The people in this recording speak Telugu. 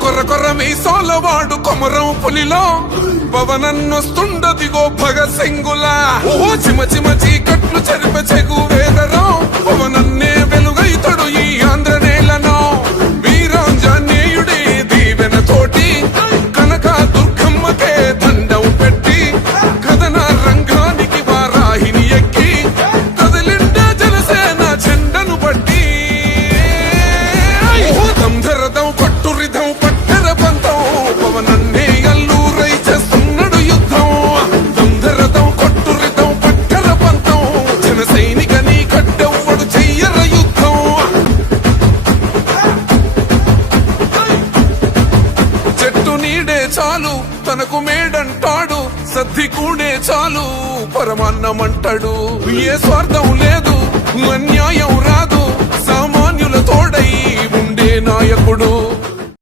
కొర్ర కొర్ర మీసోలవాడు కొమరం పులిలో పవనన్నొస్తుండదిగో భగత్ సింగులా ఓ చిమ చిమ చీకట్లు చెరిప చెగు వేదరో పవనన్నే వెలుగైతడు ఈ ఆంధ్ర నేలను వీరాంజనేయుడి దీవెన తోటి కనక దుర్గమ్మకే దండం పెట్టి కథన రంగానికి వారాహిని ఎక్కి కదిలిండ జనసేన చెండను పట్టి దంధరదం కొట్టురిదం పట్టర పంతం పవనన్నే అల్లూరై చేస్తున్నాడు యుద్ధం దంధరదం కొట్టురిదం పట్టర పంతం జన సైనికని కట్టెవ్వడు చెయ్యర యుద్ధం చెట్టు నీడే చాలు తనకు మేడంటాడు సద్ది కూడే చాలు పరమాన్నమంటాడు ఏ స్వార్థం లేదు అన్యాయం రాదు సామాన్యుల తోడై ఉండే నాయకుడు